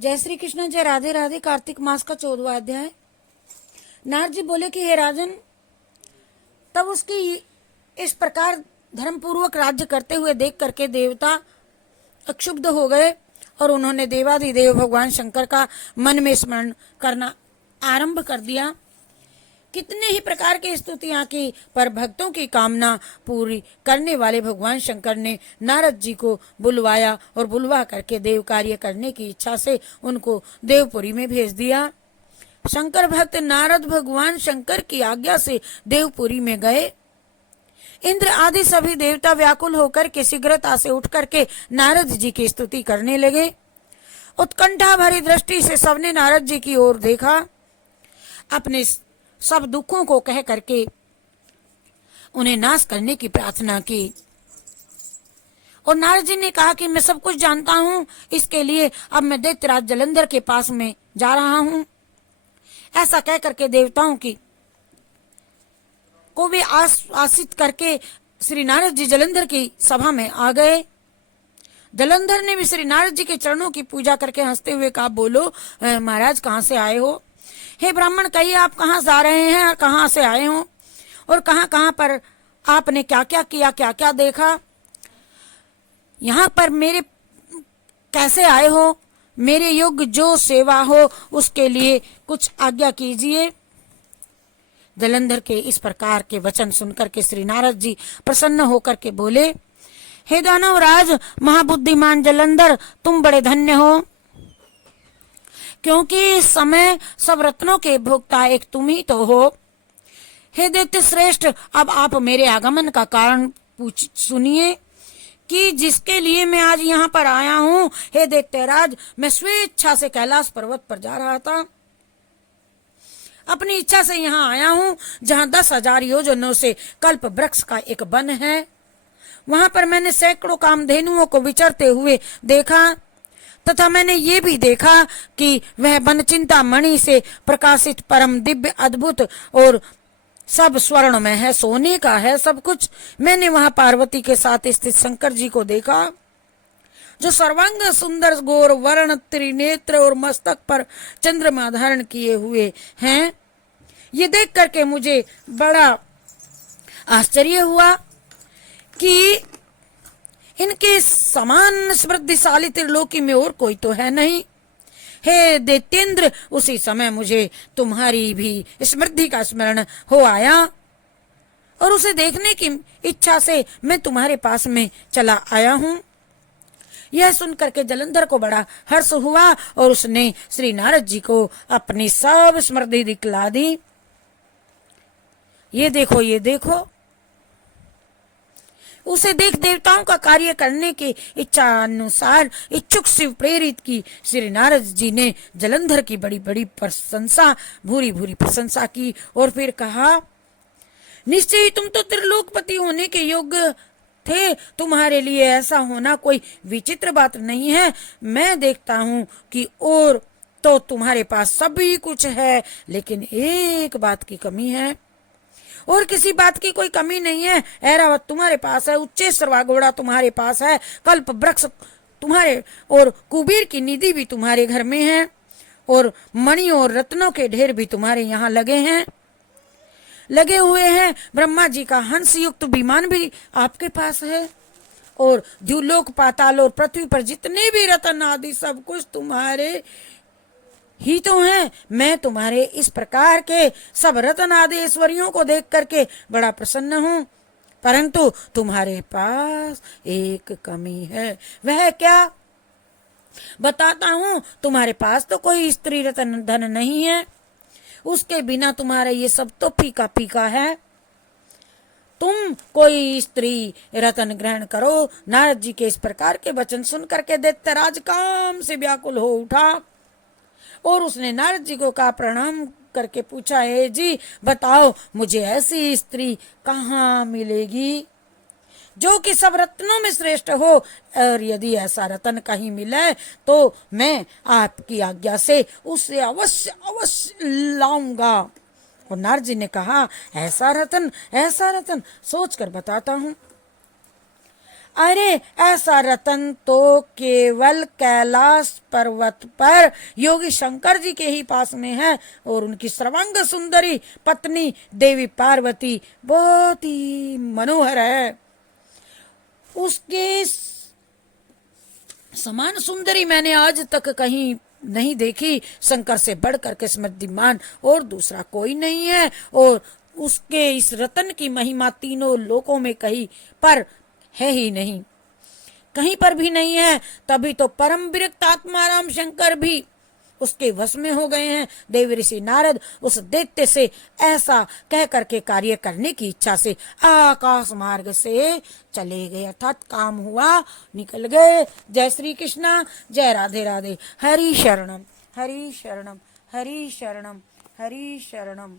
जय श्री कृष्ण, जय राधे राधे। कार्तिक मास का 14वां अध्याय। नारद जी बोले कि हे राजन, तब उसकी इस प्रकार धर्मपूर्वक राज्य करते हुए देख करके देवता अक्षुब्ध हो गए और उन्होंने देवाधिदेव भगवान शंकर का मन में स्मरण करना आरंभ कर दिया। कितने ही प्रकार की स्तुतियां की, पर भक्तों की कामना पूरी करने वाले भगवान शंकर ने नारद जी को बुलवाया और बुलवा करके देव कार्य करने की इच्छा से उनको देवपुरी में भेज दिया। शंकर भक्त नारद भगवान शंकर की आज्ञा से देवपुरी में गए। इंद्र आदि सभी देवता व्याकुल होकर के शीघ्रता से उठ करके नारद जी की स्तुति करने लगे। उत्कंठा भरी दृष्टि से सबने नारद जी की ओर देखा, अपने सब दुखों को कह करके उन्हें नाश करने की प्रार्थना की। और नारद जी ने कहा कि मैं सब कुछ जानता हूं, इसके लिए अब मैं दैत्यराज जलंधर के पास में जा रहा हूं। ऐसा कह करके देवताओं की को वे आशित करके श्री नारद जी जलंधर की सभा में आ गए। जलंधर ने भी श्री नारद जी के चरणों की पूजा करके हंसते हुए कहा, बोलो महाराज, कहाँ से आए हो? हे ब्राह्मण, कहिए आप कहाँ जा रहे हैं और कहाँ से आए हो और कहाँ कहाँ पर आपने क्या क्या किया, क्या क्या देखा, यहाँ पर मेरे कैसे आए हो? मेरे योग्य जो सेवा हो उसके लिए कुछ आज्ञा कीजिए। जलंधर के इस प्रकार के वचन सुनकर के श्री नारद जी प्रसन्न होकर के बोले, हे दानवराज महाबुद्धिमान जलंधर, तुम बड़े धन्य हो, क्योंकि इस समय सब रत्नों के भोक्ता एक तुम ही तो हो। हे दैत्य श्रेष्ठ, अब आप मेरे आगमन का कारण सुनिए कि जिसके लिए मैं आज यहाँ पर आया हूँ। हे दैत्यराज, मैं स्वेच्छा से कैलाश पर्वत पर जा रहा था, अपनी इच्छा से यहाँ आया हूँ, जहाँ 10,000 योजनों से कल्प वृक्ष का एक वन है। वहां पर मैंने सैकड़ों कामधेनुओं को विचरते हुए देखा, तथा मैंने ये भी देखा कि वह वन चिंतामणि से प्रकाशित परम दिव्य अद्भुत और सब स्वर्ण में है, सोने का है सब कुछ। मैंने वहां पार्वती के साथ स्थित शंकर जी को देखा, जो सर्वांग सुंदर गोर वर्ण त्रिनेत्र और मस्तक पर चंद्रमा धारण किए हुए हैं। ये देख करके मुझे बड़ा आश्चर्य हुआ कि इनके समान समृद्धिशाली त्रिलोकी में और कोई तो है नहीं। हे दैत्येंद्र, उसी समय मुझे तुम्हारी भी समृद्धि का स्मरण हो आया और उसे देखने की इच्छा से मैं तुम्हारे पास में चला आया हूँ। यह सुनकर के जलंधर को बड़ा हर्ष हुआ और उसने श्री नारद जी को अपनी सब समृद्धि दिखला दी। ये देखो, ये देखो। उसे देख देवताओं का कार्य करने की इच्छा अनुसार इच्छुक शिव प्रेरित की श्री नारद जी ने जलंधर की बड़ी बड़ी प्रशंसा, भूरी भूरी प्रशंसा की और फिर कहा, निश्चय ही तुम तो त्रिलोकपति होने के योग्य थे। तुम्हारे लिए ऐसा होना कोई विचित्र बात नहीं है। मैं देखता हूँ कि और तो तुम्हारे पास सभी कुछ है, लेकिन एक बात की कमी है। और किसी बात की कोई कमी नहीं है। ऐरावत तुम्हारे पास है, उच्चेश्वर वाघोड़ा तुम्हारे पास है, कल्प वृक्ष तुम्हारे और कुबेर की निधि भी तुम्हारे घर में है, और मणि और रत्नों के ढेर भी तुम्हारे यहाँ लगे हुए हैं। ब्रह्मा जी का हंस युक्त विमान भी आपके पास है, और द्युलोक, पाताल और पृथ्वी पर जितने भी रत्न आदि सब कुछ तुम्हारे ही तो हैं। मैं तुम्हारे इस प्रकार के सब रत्न आदि ऐश्वर्यों को देख करके बड़ा प्रसन्न हूँ, परंतु तुम्हारे पास एक कमी है। वह क्या? बताता हूँ। तुम्हारे पास तो कोई स्त्री रत्न धन नहीं है, उसके बिना तुम्हारा ये सब तो फीका फीका है। तुम कोई स्त्री रत्न ग्रहण करो। नारद जी के इस प्रकार के वचन सुन करके दैत्यराज काम से व्याकुल हो उठा और उसने नारद जी को कहा, प्रणाम करके पूछा, हे जी बताओ, मुझे ऐसी स्त्री कहाँ मिलेगी जो कि सब रत्नों में श्रेष्ठ हो, और यदि ऐसा रत्न कहीं मिले तो मैं आपकी आज्ञा से उसे अवश्य अवश्य लाऊंगा। और नारद जी ने कहा, ऐसा रत्न सोच कर बताता हूँ। अरे ऐसा रतन तो केवल कैलाश पर्वत पर योगी शंकर जी के ही पास में है, और उनकी सर्वांग सुंदरी पत्नी देवी पार्वती बहुत ही मनोहर है। उसके समान सुंदरी मैंने आज तक कहीं नहीं देखी। शंकर से बढ़कर के समृद्धिमान और दूसरा कोई नहीं है, और उसके इस रतन की महिमा तीनों लोकों में कहीं पर है ही नहीं, कहीं पर भी नहीं है। तभी तो परम विरक्त आत्मा राम शंकर भी उसके वश में हो गए हैं। देव ऋषि नारद उस दैत्य से ऐसा कह करके कार्य करने की इच्छा से आकाश मार्ग से चले गए, अर्थात काम हुआ, निकल गए। जय श्री कृष्णा, जय राधे राधे। हरि शरणम, हरि शरणम, हरि शरणम, हरि शरणम।